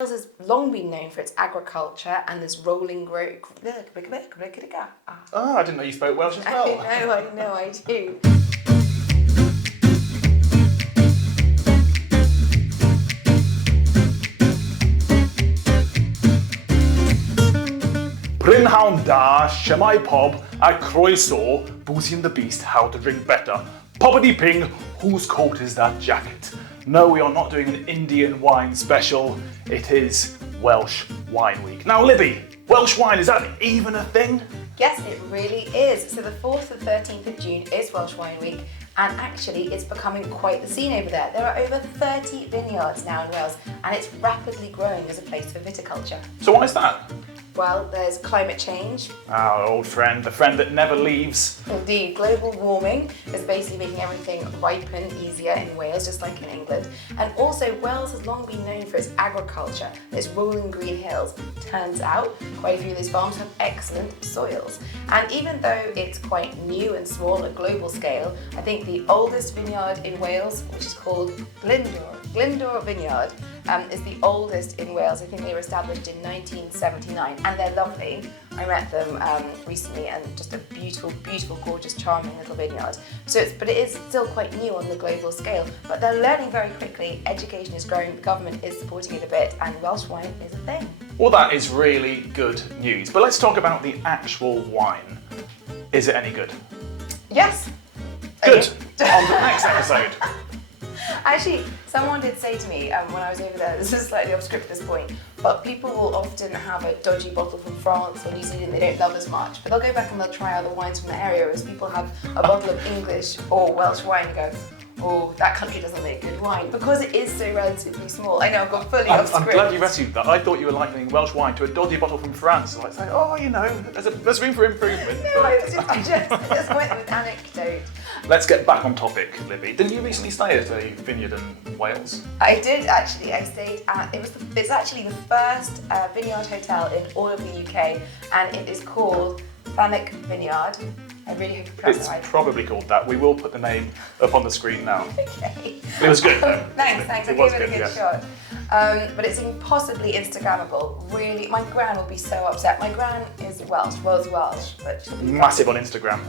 Wales has long been known for its agriculture and this rolling growth. Oh, I didn't know you spoke Welsh as well. I know, I do. Prynhawn da, shemai pob, a croeso, Boozy and the Beast, how to drink better. Poppity ping, whose coat is that jacket? No, we are not doing an Indian wine special. It is Welsh Wine Week. Now, Libby, Welsh wine, is that even a thing? Yes, it really is. So the 4th and 13th of June is Welsh Wine Week, and actually it's becoming quite the scene over there. There are over 30 vineyards now in Wales, and it's rapidly growing as a place for viticulture. So why is that? Well, there's climate change. Our old friend, the friend that never leaves. Indeed, global warming is basically making everything ripen easier in Wales, just like in England. And also, Wales has long been known for its agriculture, its rolling green hills. Turns out, quite a few of these farms have excellent soils. And even though it's quite new and small at global scale, I think the oldest vineyard in Wales, which is called Glyndwr Vineyard, is the oldest in Wales. I think they were established in 1979, and they're lovely. I met them recently, and just a beautiful, beautiful, gorgeous, charming little vineyard. But it is still quite new on the global scale, but they're learning very quickly. Education is growing, the government is supporting it a bit, and Welsh wine is a thing. Well, that is really good news. But let's talk about the actual wine. Is it any good? Yes. Good. On to the next episode. Actually, someone did say to me when I was over there, this is slightly off script at this point, but people will often have a dodgy bottle from France or New Zealand they don't love as much, but they'll go back and they'll try other wines from the area, whereas people have a bottle of English or Welsh wine and go, oh, that country doesn't make good wine, because it is so relatively small. I know, I've got fully off script. I'm glad you rescued that. I thought you were likening Welsh wine to a dodgy bottle from France. Like saying, oh, you know, there's room for improvement. No, I just went with anecdote. Let's get back on topic, Libby. Didn't you recently stay at a vineyard in Wales? I did actually. I stayed at, it's actually the first vineyard hotel in all of the UK, and it is called Llanwrtach Vineyard. I really hope you pronounced it right. It's probably called that. We will put the name up on the screen now. Okay. But it was good though. Thanks. I gave it a good shot. But it's impossibly Instagrammable. Really, my gran will be so upset. My gran is Welsh, but she'll be Massive on Instagram.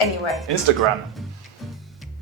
Anyway. Instagram.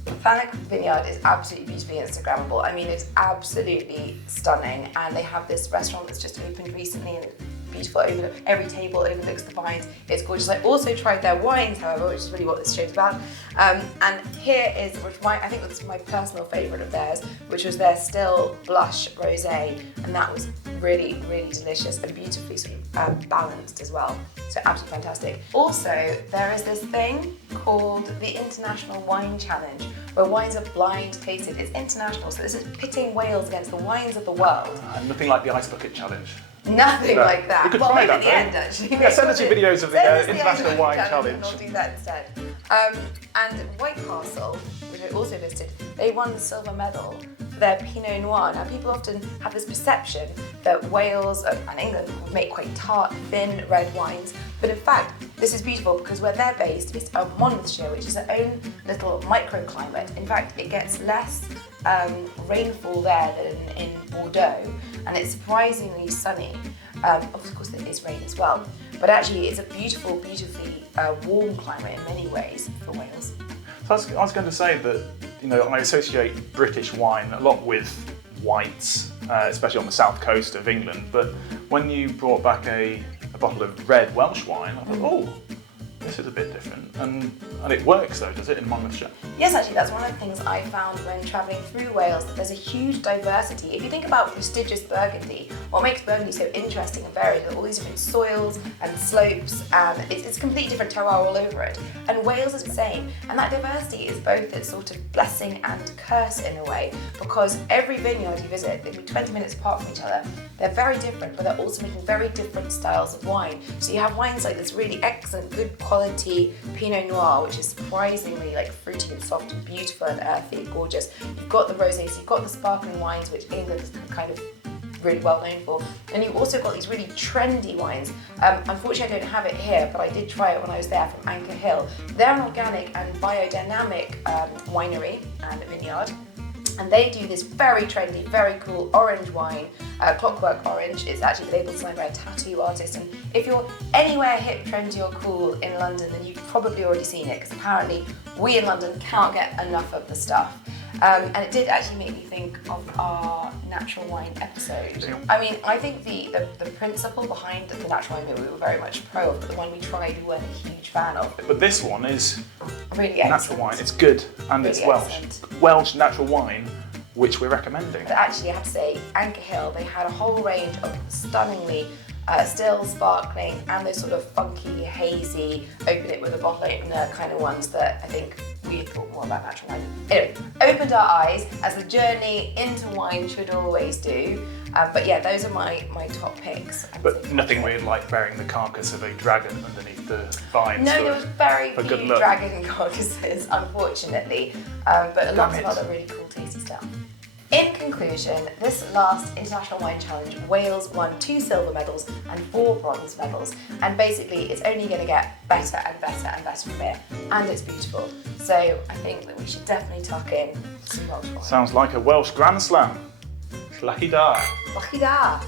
Llanwrtach Vineyard is absolutely beautifully Instagrammable. I mean, it's absolutely stunning, and they have this restaurant that's just opened recently, and it's beautiful. Every table overlooks the vines. It's gorgeous. I also tried their wines, however, which is really what this show's about. And here is, I think this is my personal favourite of theirs, which was their Still Blush Rosé, and that was really, really delicious and beautifully sort of balanced as well. So absolutely fantastic. Also, there is this thing called the International Wine Challenge, where wines are blind tasted. It's international, so this is pitting Wales against the wines of the world. Nothing like the Ice Bucket Challenge. Nothing like that. We could well, try maybe that, at the end, actually. Yeah, send us your videos of the International Wine Challenge. And I'll do that instead. And White Castle, which I also listed, they won the silver medal for their Pinot Noir. Now, people often have this perception that Wales and England would make quite tart, thin red wines, but in fact, this is beautiful because where they're based is Monmouthshire, which is their own little microclimate. In fact, it gets less rainfall there than in Bordeaux, and it's surprisingly sunny. Of course, there is rain as well, but actually, it's a beautiful, beautifully warm climate in many ways for Wales. So I was going to say that, you know, I associate British wine a lot with whites, especially on the south coast of England. But when you brought back a bottle of red Welsh wine, I thought, oh, this is a bit different. And it works though, does it, in Monmouthshire? Yes, actually, that's one of the things I found when travelling through Wales, that there's a huge diversity. If you think about prestigious Burgundy, what makes Burgundy so interesting and varied are all these different soils and slopes, and it's completely different terroir all over it. And Wales is the same, and that diversity is both its sort of blessing and curse in a way, because every vineyard you visit, they can be 20 minutes apart from each other. They're very different, but they're also making very different styles of wine. So you have wines like this really excellent, good quality Pinot Noir, which is surprisingly like fruity and soft and beautiful and earthy and gorgeous. You've got the rosés, you've got the sparkling wines, which England is kind of really well known for. And you've also got these really trendy wines. Unfortunately, I don't have it here, but I did try it when I was there from Anchor Hill. They're an organic and biodynamic winery and vineyard. And they do this very trendy, very cool orange wine, Clockwork Orange. It's actually labelled designed by a tattoo artist. And if you're anywhere hip, trendy or cool in London, then you've probably already seen it, because apparently we in London can't get enough of the stuff. And it did actually make me think of our natural wine episode. I mean, I think the principle behind the natural wine we were very much pro of, but the one we tried we weren't a huge fan of. But this one is Really natural excellent. wine. It's good, and Really it's Welsh. excellent. Welsh natural wine, which we're recommending. But actually, I have to say, Anchor Hill, they had a whole range of stunningly still, sparkling, and those sort of funky, hazy, open it with a bottle opener kind of ones that I think we thought more about natural wine. Anyway, opened our eyes, as the journey into wine should always do. But yeah, those are my top picks. But nothing weird like burying the carcass of a dragon underneath the vines. No, there was very for good few luck. dragon carcasses, unfortunately, but lots of other really cool, tasty stuff. In conclusion, this last International Wine Challenge, Wales won 2 silver medals and 4 bronze medals, and basically it's only going to get better and better and better from here, and it's beautiful. So I think that we should definitely tuck in some Welsh wine. Sounds like a Welsh Grand Slam. Lucky da. Lucky da!